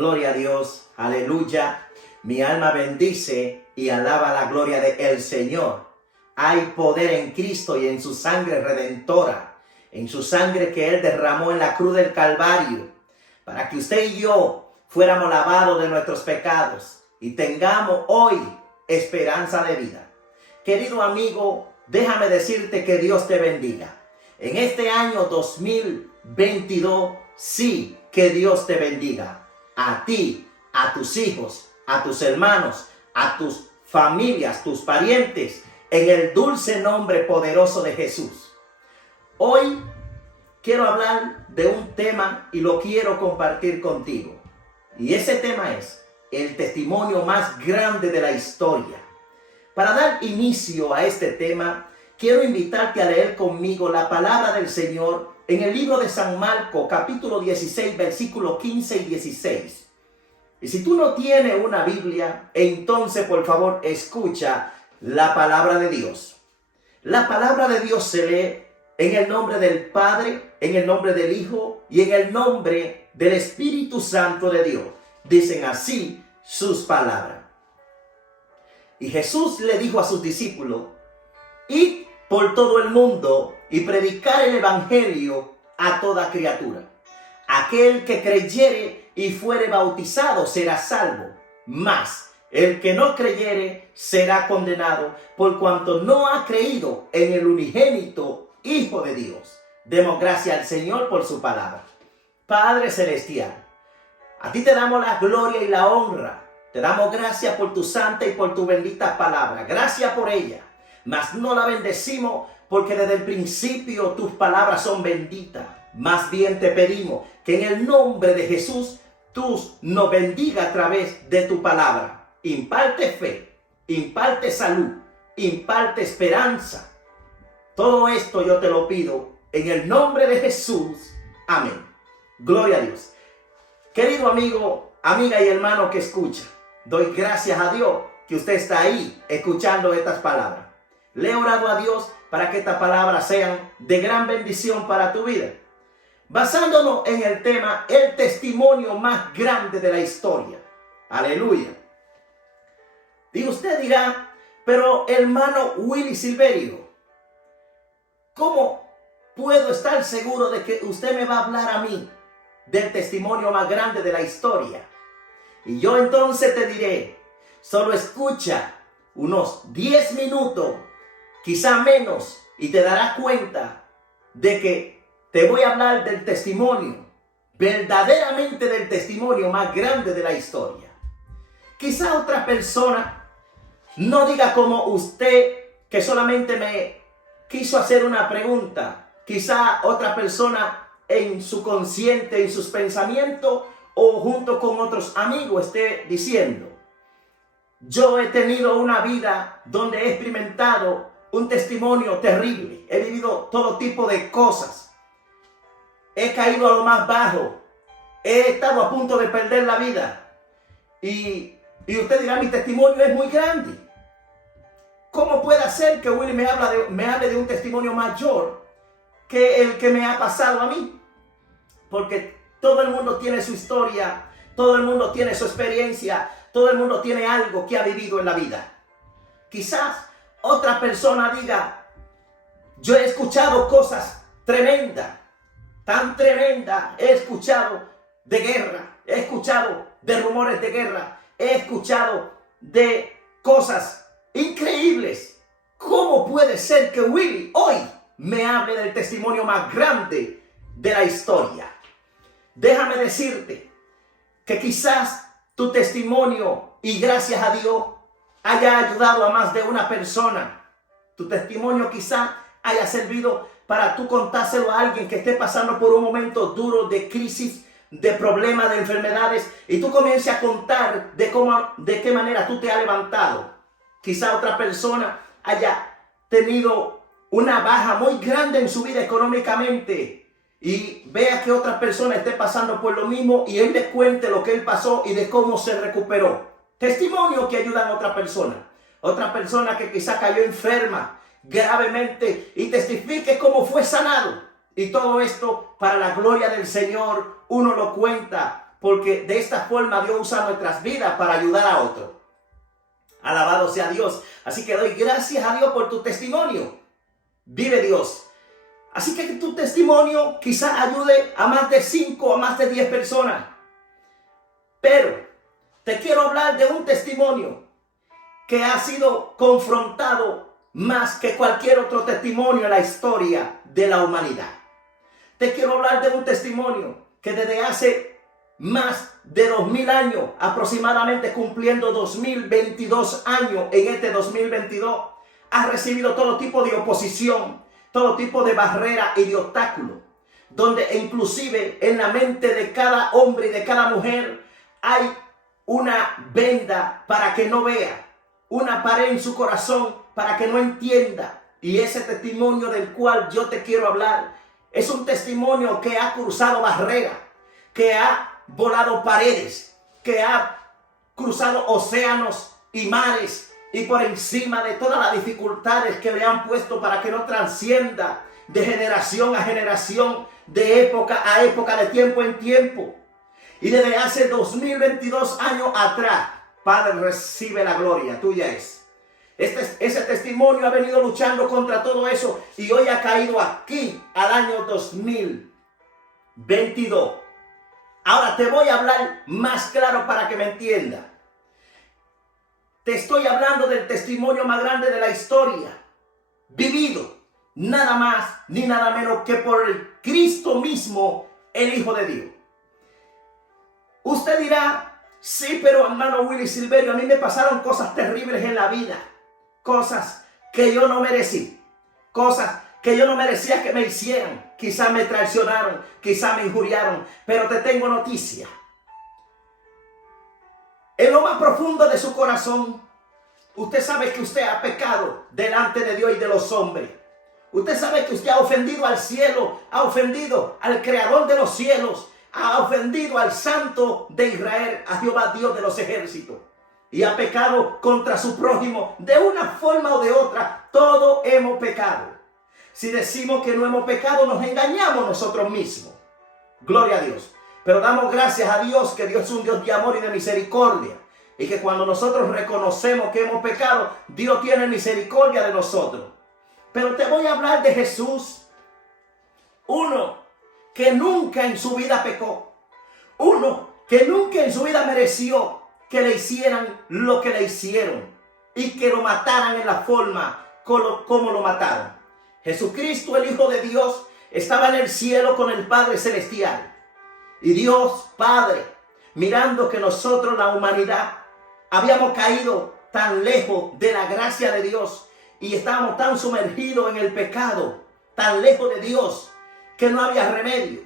Gloria a Dios, aleluya. Mi alma bendice y alaba la gloria del Señor. Hay poder en Cristo y en su sangre redentora, en su sangre que Él derramó en la cruz del Calvario, para que usted y yo fuéramos lavados de nuestros pecados y tengamos hoy esperanza de vida. Querido amigo, déjame decirte que Dios te bendiga. En este año 2022, sí, que Dios te bendiga. A ti, a tus hijos, a tus hermanos, a tus familias, tus parientes, en el dulce nombre poderoso de Jesús. Hoy quiero hablar de un tema y lo quiero compartir contigo. Y ese tema es el testimonio más grande de la historia. Para dar inicio a este tema, quiero invitarte a leer conmigo la palabra del Señor en el libro de San Marcos, capítulo 16, versículos 15 y 16. Y si tú no tienes una Biblia, entonces por favor escucha la palabra de Dios. La palabra de Dios se lee en el nombre del Padre, en el nombre del Hijo y en el nombre del Espíritu Santo de Dios. Dicen así sus palabras. Y Jesús le dijo a sus discípulos: id por todo el mundo y predicar el evangelio a toda criatura. Aquel que creyere y fuere bautizado será salvo, mas el que no creyere será condenado, por cuanto no ha creído en el unigénito Hijo de Dios. Demos gracias al Señor por su palabra. Padre celestial, a ti te damos la gloria y la honra. Te damos gracias por tu santa y por tu bendita palabra. Gracias por ella. Mas no la bendecimos porque desde el principio tus palabras son benditas. Más bien te pedimos que en el nombre de Jesús tú nos bendiga a través de tu palabra. Imparte fe, imparte salud, imparte esperanza. Todo esto yo te lo pido en el nombre de Jesús. Amén. Gloria a Dios. Querido amigo, amiga y hermano que escucha, doy gracias a Dios que usted está ahí escuchando estas palabras. Le he orado a Dios para que estas palabras sean de gran bendición para tu vida. Basándonos en el tema, el testimonio más grande de la historia. Aleluya. Y usted dirá: pero hermano Willy Silverio, ¿cómo puedo estar seguro de que usted me va a hablar a mí del testimonio más grande de la historia? Y yo entonces te diré: solo escucha unos 10 minutos, quizá menos, y te darás cuenta de que te voy a hablar del testimonio, verdaderamente del testimonio más grande de la historia. Quizá otra persona no diga como usted, que solamente me quiso hacer una pregunta. Quizá otra persona en su consciente, en sus pensamientos o junto con otros amigos esté diciendo: yo he tenido una vida donde he experimentado un testimonio terrible. He vivido todo tipo de cosas. He caído a lo más bajo. He estado a punto de perder la vida. Y usted dirá: mi testimonio es muy grande. ¿Cómo puede ser que Willy me hable de un testimonio mayor que el que me ha pasado a mí? Porque todo el mundo tiene su historia, todo el mundo tiene su experiencia, todo el mundo tiene algo que ha vivido en la vida. Quizás otra persona diga: yo he escuchado cosas tremendas, tan tremendas. He escuchado de guerra, he escuchado de rumores de guerra, he escuchado de cosas increíbles. ¿Cómo puede ser que Willy hoy me hable del testimonio más grande de la historia? Déjame decirte que quizás tu testimonio, y gracias a Dios, haya ayudado a más de una persona. Tu testimonio quizás haya servido para tú contárselo a alguien que esté pasando por un momento duro de crisis, de problemas, de enfermedades, y tú comiences a contar de qué manera tú te has levantado. Quizá otra persona haya tenido una baja muy grande en su vida económicamente y vea que otra persona esté pasando por lo mismo y él le cuente lo que él pasó y de cómo se recuperó. Testimonio que ayudan a otra persona. Otra persona que quizá cayó enferma gravemente y testifique cómo fue sanado. Y todo esto para la gloria del Señor. Uno lo cuenta porque de esta forma Dios usa nuestras vidas para ayudar a otros. Alabado sea Dios. Así que doy gracias a Dios por tu testimonio. Vive Dios. Así que tu testimonio quizás ayude a más de 5 o más de 10 personas. Pero te quiero hablar de un testimonio que ha sido confrontado más que cualquier otro testimonio en la historia de la humanidad. Te quiero hablar de un testimonio que desde hace más de 2000 años, aproximadamente cumpliendo 2022 años en este 2022, ha recibido todo tipo de oposición, todo tipo de barrera y de obstáculos, donde inclusive en la mente de cada hombre y de cada mujer hay una venda para que no vea, una pared en su corazón para que no entienda. Y ese testimonio del cual yo te quiero hablar es un testimonio que ha cruzado barreras, que ha volado paredes, que ha cruzado océanos y mares, y por encima de todas las dificultades que le han puesto para que no trascienda de generación a generación, de época a época, de tiempo en tiempo. Y desde hace 2022 años atrás, Padre, recibe la gloria, tuya es. Ese testimonio ha venido luchando contra todo eso y hoy ha caído aquí al año 2022. Ahora te voy a hablar más claro para que me entiendas. Te estoy hablando del testimonio más grande de la historia, vivido nada más ni nada menos que por el Cristo mismo, el Hijo de Dios. Usted dirá, sí, pero hermano Willy Silverio, a mí me pasaron cosas terribles en la vida, cosas que yo no merecí, cosas que yo no merecía que me hicieran. Quizás me traicionaron, quizás me injuriaron, pero te tengo noticia. En lo más profundo de su corazón, usted sabe que usted ha pecado delante de Dios y de los hombres. Usted sabe que usted ha ofendido al cielo, ha ofendido al creador de los cielos, ha ofendido al Santo de Israel, a Jehová Dios de los ejércitos. Y ha pecado contra su prójimo de una forma o de otra. Todos hemos pecado. Si decimos que no hemos pecado, nos engañamos nosotros mismos. Gloria a Dios. Pero damos gracias a Dios, que Dios es un Dios de amor y de misericordia. Y que cuando nosotros reconocemos que hemos pecado, Dios tiene misericordia de nosotros. Pero te voy a hablar de Jesús. Uno que nunca en su vida pecó. Uno que nunca en su vida mereció que le hicieran lo que le hicieron. Y que lo mataran en la forma como lo mataron. Jesucristo, el Hijo de Dios, estaba en el cielo con el Padre Celestial. Y Dios Padre, mirando que nosotros, la humanidad, habíamos caído tan lejos de la gracia de Dios y estábamos tan sumergidos en el pecado, tan lejos de Dios, que no había remedio.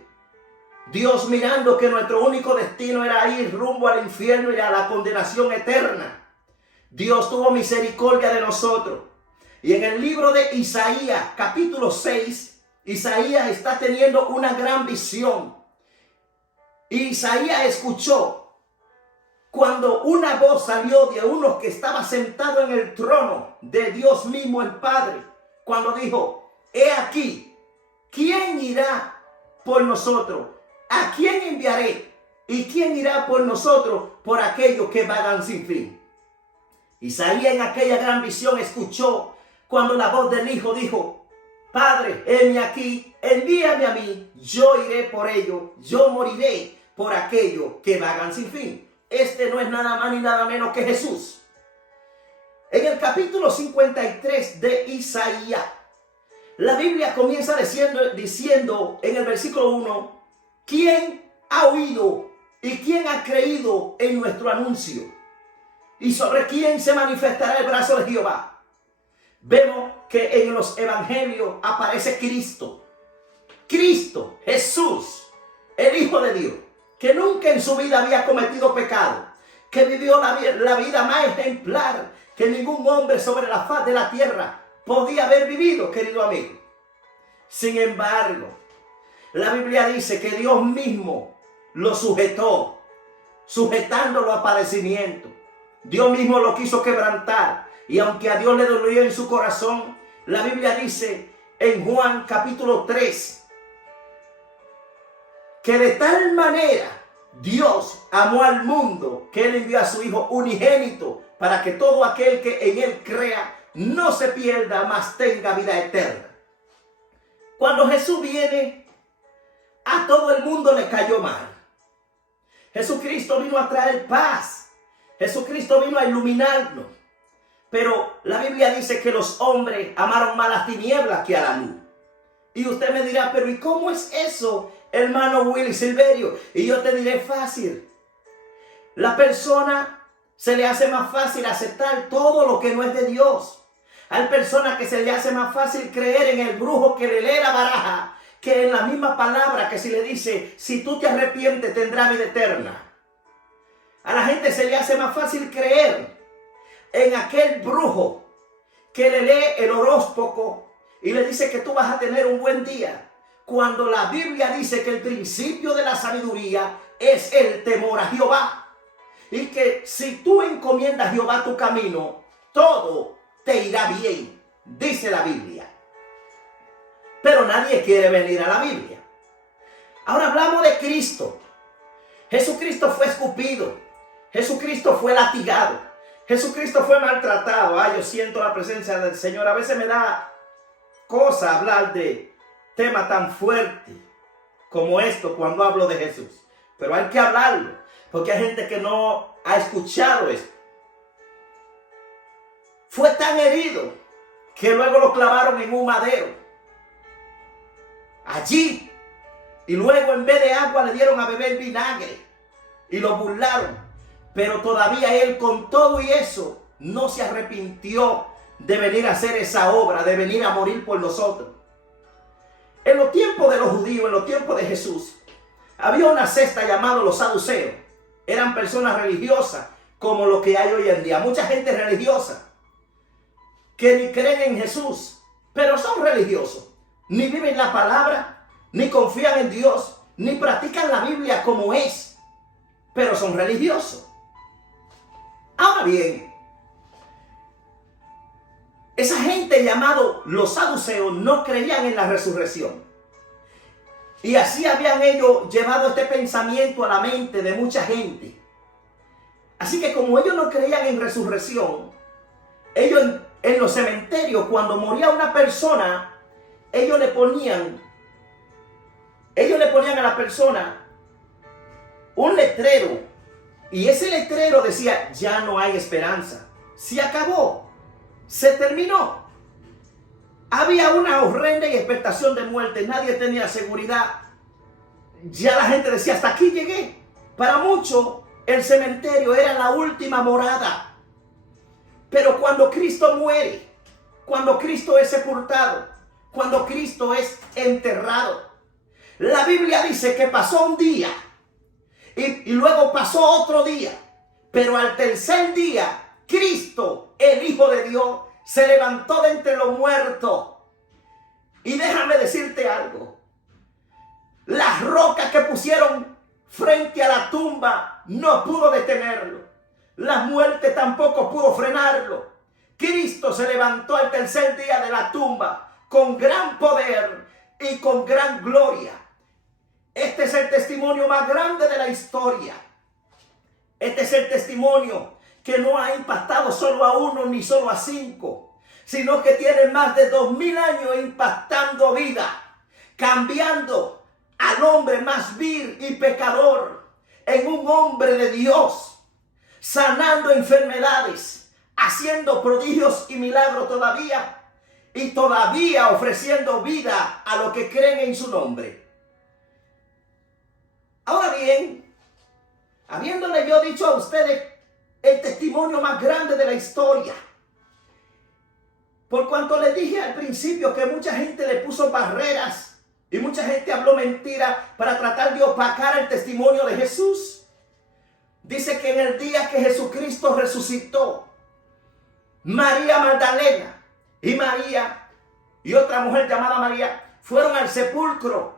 Dios, mirando que nuestro único destino era ir rumbo al infierno y a la condenación eterna, Dios tuvo misericordia de nosotros. Y en el libro de Isaías, capítulo 6, Isaías está teniendo una gran visión. Isaías escuchó cuando una voz salió de uno que estaba sentado en el trono de Dios mismo, el Padre, cuando dijo: he aquí, ¿quién irá por nosotros? ¿A quién enviaré? ¿Y quién irá por nosotros por aquellos que vagan sin fin? Isaías en aquella gran visión escuchó cuando la voz del Hijo dijo: Padre, heme aquí, envíame a mí, yo iré por ellos, yo moriré por aquellos que vagan sin fin. Este no es nada más ni nada menos que Jesús. En el capítulo 53 de Isaías, la Biblia comienza diciendo en el versículo 1, ¿quién ha oído y quién ha creído en nuestro anuncio? ¿Y sobre quién se manifestará el brazo de Jehová? Vemos que en los evangelios aparece Cristo. Cristo, Jesús, el Hijo de Dios, que nunca en su vida había cometido pecado, que vivió la vida más ejemplar que ningún hombre sobre la faz de la tierra podía haber vivido, querido amigo. Sin embargo, la Biblia dice que Dios mismo lo sujetó, sujetándolo a padecimiento. Dios mismo lo quiso quebrantar. Y aunque a Dios le dolió en su corazón, la Biblia dice en Juan capítulo 3, que de tal manera Dios amó al mundo que Él envió a su Hijo unigénito para que todo aquel que en Él crea no se pierda, mas tenga vida eterna. Cuando Jesús viene, a todo el mundo le cayó mal. Jesucristo vino a traer paz. Jesucristo vino a iluminarnos. Pero la Biblia dice que los hombres amaron más las tinieblas que a la luz. Y usted me dirá, pero ¿y cómo es eso, hermano Willy Silverio? Y yo te diré fácil. La persona se le hace más fácil aceptar todo lo que no es de Dios. Hay personas que se le hace más fácil creer en el brujo que le lee la baraja que en la misma palabra que si le dice, si tú te arrepientes tendrás vida eterna. A la gente se le hace más fácil creer en aquel brujo que le lee el horóscopo y le dice que tú vas a tener un buen día, cuando la Biblia dice que el principio de la sabiduría es el temor a Jehová, y que si tú encomiendas a Jehová tu camino, todo te irá bien, dice la Biblia. Pero nadie quiere venir a la Biblia. Ahora hablamos de Cristo. Jesucristo fue escupido, Jesucristo fue latigado, Jesucristo fue maltratado. Yo siento la presencia del Señor. A veces me da cosa hablar de tema tan fuerte como esto cuando hablo de Jesús. Pero hay que hablarlo, porque hay gente que no ha escuchado esto. Fue tan herido que luego lo clavaron en un madero. Allí. Y luego en vez de agua le dieron a beber vinagre. Y lo burlaron. Pero todavía él, con todo y eso, no se arrepintió de venir a hacer esa obra, de venir a morir por nosotros. En los tiempos de los judíos, en los tiempos de Jesús, había una secta llamada los saduceos. Eran personas religiosas como lo que hay hoy en día. Mucha gente religiosa que ni creen en Jesús, pero son religiosos. Ni viven la palabra, ni confían en Dios, ni practican la Biblia como es, pero son religiosos. Ahora bien, esa gente llamada los saduceos no creían en la resurrección. Y así habían ellos llevado este pensamiento a la mente de mucha gente. Así que como ellos no creían en resurrección, ellos en los cementerios, cuando moría una persona, ellos le ponían a la persona un letrero. Y ese letrero decía, ya no hay esperanza. Se acabó. Se terminó. Había una horrenda expectación de muerte. Nadie tenía seguridad. Ya la gente decía, hasta aquí llegué. Para muchos, el cementerio era la última morada. Pero cuando Cristo muere, cuando Cristo es sepultado, cuando Cristo es enterrado, la Biblia dice que pasó un día y luego pasó otro día, pero al tercer día Cristo, el Hijo de Dios, se levantó de entre los muertos. Y déjame decirte algo, las rocas que pusieron frente a la tumba no pudo detenerlo. La muerte tampoco pudo frenarlo. Cristo se levantó al tercer día de la tumba con gran poder y con gran gloria. Este es el testimonio más grande de la historia. Este es el testimonio que no ha impactado solo a uno ni solo a 5, sino que tiene más de 2000 años impactando vida, cambiando al hombre más vil y pecador en un hombre de Dios, sanando enfermedades, haciendo prodigios y milagros todavía, y todavía ofreciendo vida a los que creen en su nombre. Ahora bien, habiéndole yo dicho a ustedes el testimonio más grande de la historia, por cuanto les dije al principio que mucha gente le puso barreras y mucha gente habló mentira para tratar de opacar el testimonio de Jesús, dice que en el día que Jesucristo resucitó, María Magdalena y María y otra mujer llamada María fueron al sepulcro.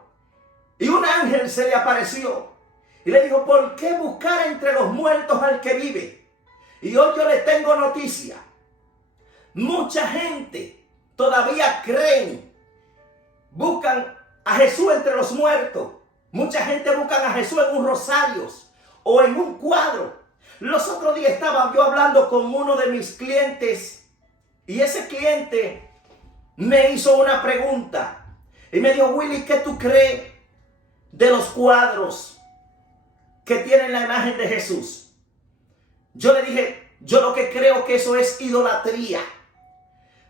Y un ángel se le apareció y le dijo, ¿por qué buscar entre los muertos al que vive? Y hoy yo les tengo noticia. Mucha gente todavía creen, buscan a Jesús entre los muertos. Mucha gente busca a Jesús en un rosario. o en un cuadro. Los otros días estaba yo hablando con uno de mis clientes y ese cliente me hizo una pregunta y me dijo: Willy, ¿qué tú crees de los cuadros que tienen la imagen de Jesús? Yo le dije: yo lo que creo que eso es idolatría,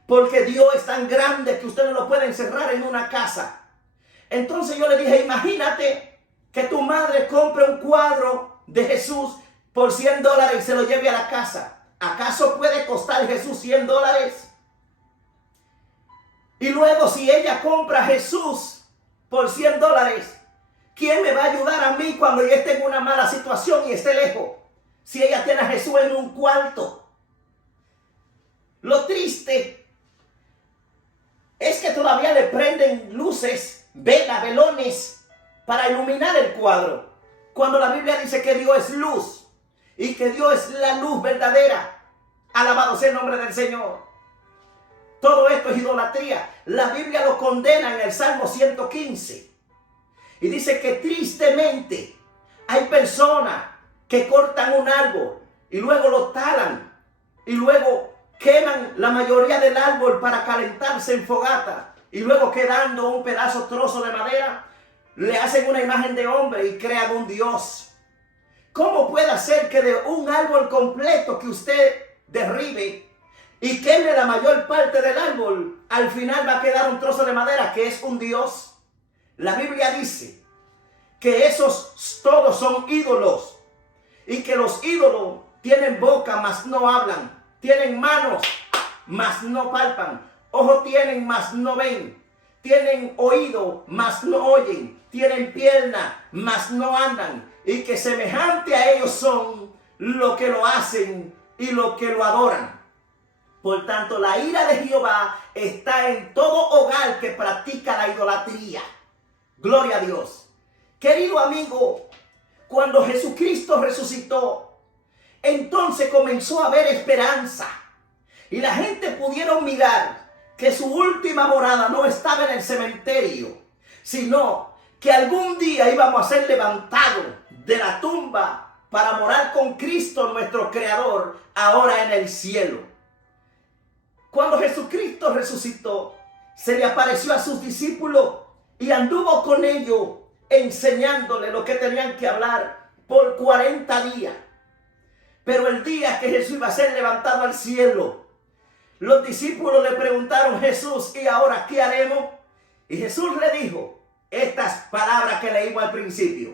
porque Dios es tan grande que usted no lo puede encerrar en una casa. Entonces yo le dije: imagínate que tu madre compre un cuadro de Jesús por $100 y se lo lleve a la casa. ¿Acaso puede costar Jesús $100? Y luego, si ella compra a Jesús por $100, ¿quién me va a ayudar a mí cuando yo esté en una mala situación y esté lejos? Si ella tiene a Jesús en un cuarto. Lo triste es que todavía le prenden luces, velas, velones para iluminar el cuadro, cuando la Biblia dice que Dios es luz y que Dios es la luz verdadera. Alabado sea el nombre del Señor. Todo esto es idolatría. La Biblia lo condena en el Salmo 115. Y dice que tristemente hay personas que cortan un árbol y luego lo talan y luego queman la mayoría del árbol para calentarse en fogata, y luego, quedando un trozo de madera, le hacen una imagen de hombre y crean un Dios. ¿Cómo puede ser que de un árbol completo que usted derribe y queme la mayor parte del árbol, al final va a quedar un trozo de madera que es un Dios? La Biblia dice que esos todos son ídolos, y que los ídolos tienen boca, mas no hablan; tienen manos, mas no palpan; ojos tienen, mas no ven; tienen oído, mas no oyen; tienen pierna, mas no andan; y que semejante a ellos son los que lo hacen y los que lo adoran. Por tanto, la ira de Jehová está en todo hogar que practica la idolatría. Gloria a Dios. Querido amigo, cuando Jesucristo resucitó, entonces comenzó a haber esperanza. Y la gente pudieron mirar que su última morada no estaba en el cementerio, sino que algún día íbamos a ser levantados de la tumba para morar con Cristo, nuestro Creador, ahora en el cielo. Cuando Jesucristo resucitó, se le apareció a sus discípulos y anduvo con ellos, enseñándole lo que tenían que hablar por 40 días. Pero el día que Jesús iba a ser levantado al cielo, los discípulos le preguntaron: Jesús, ¿y ahora qué haremos? Y Jesús le dijo estas palabras que leímos al principio: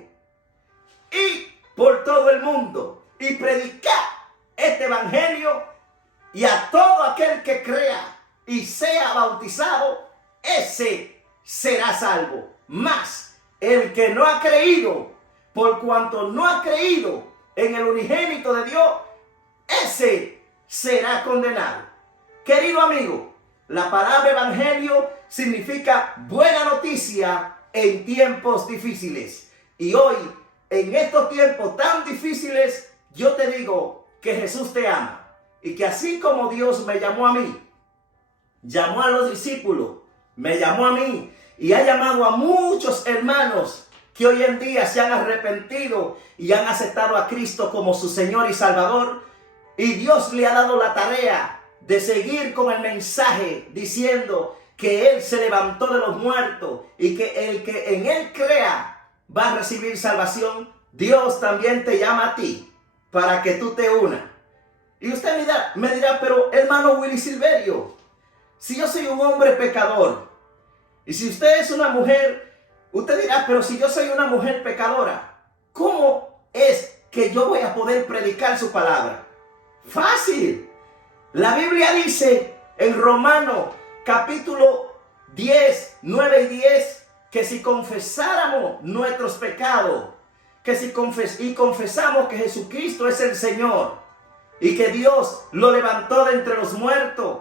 id por todo el mundo y predicad este evangelio, y a todo aquel que crea y sea bautizado, ese será salvo. Mas el que no ha creído, por cuanto no ha creído en el unigénito de Dios, ese será condenado. Querido amigo, la palabra evangelio significa buena noticia en tiempos difíciles. Y hoy, en estos tiempos tan difíciles, yo te digo que Jesús te ama. Y que así como Dios me llamó a mí, llamó a los discípulos, me llamó a mí y ha llamado a muchos hermanos que hoy en día se han arrepentido y han aceptado a Cristo como su Señor y Salvador. Y Dios le ha dado la tarea de seguir con el mensaje diciendo que Él se levantó de los muertos y que el que en Él crea va a recibir salvación. Dios también te llama a ti para que tú te unas. Y usted me dirá: pero hermano Willy Silverio, si yo soy un hombre pecador, y si usted es una mujer, usted dirá: pero si yo soy una mujer pecadora, ¿cómo es que yo voy a poder predicar su palabra? Fácil. La Biblia dice en Romanos capítulo 10, 9 y 10, que si confesáramos nuestros pecados, que si confesamos que Jesucristo es el Señor y que Dios lo levantó de entre los muertos,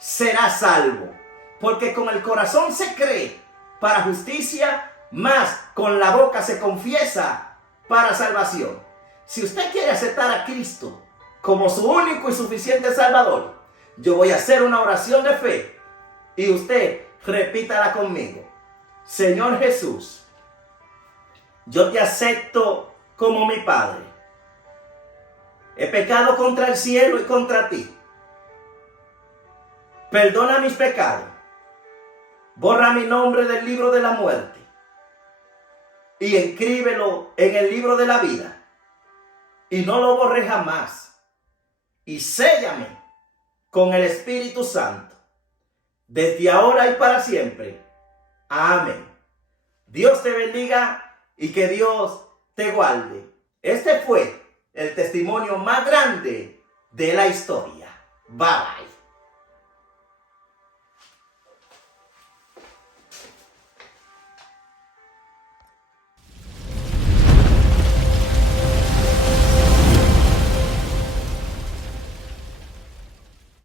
será salvo. Porque con el corazón se cree para justicia, mas con la boca se confiesa para salvación. Si usted quiere aceptar a Cristo como su único y suficiente Salvador, yo voy a hacer una oración de fe y usted repítala conmigo. Señor Jesús, yo te acepto como mi Padre. He pecado contra el cielo y contra ti. Perdona mis pecados. Borra mi nombre del libro de la muerte y escríbelo en el libro de la vida. Y no lo borre jamás. Y séllame con el Espíritu Santo, desde ahora y para siempre. Amén. Dios te bendiga y que Dios te guarde. Este fue el testimonio más grande de la historia. Bye bye.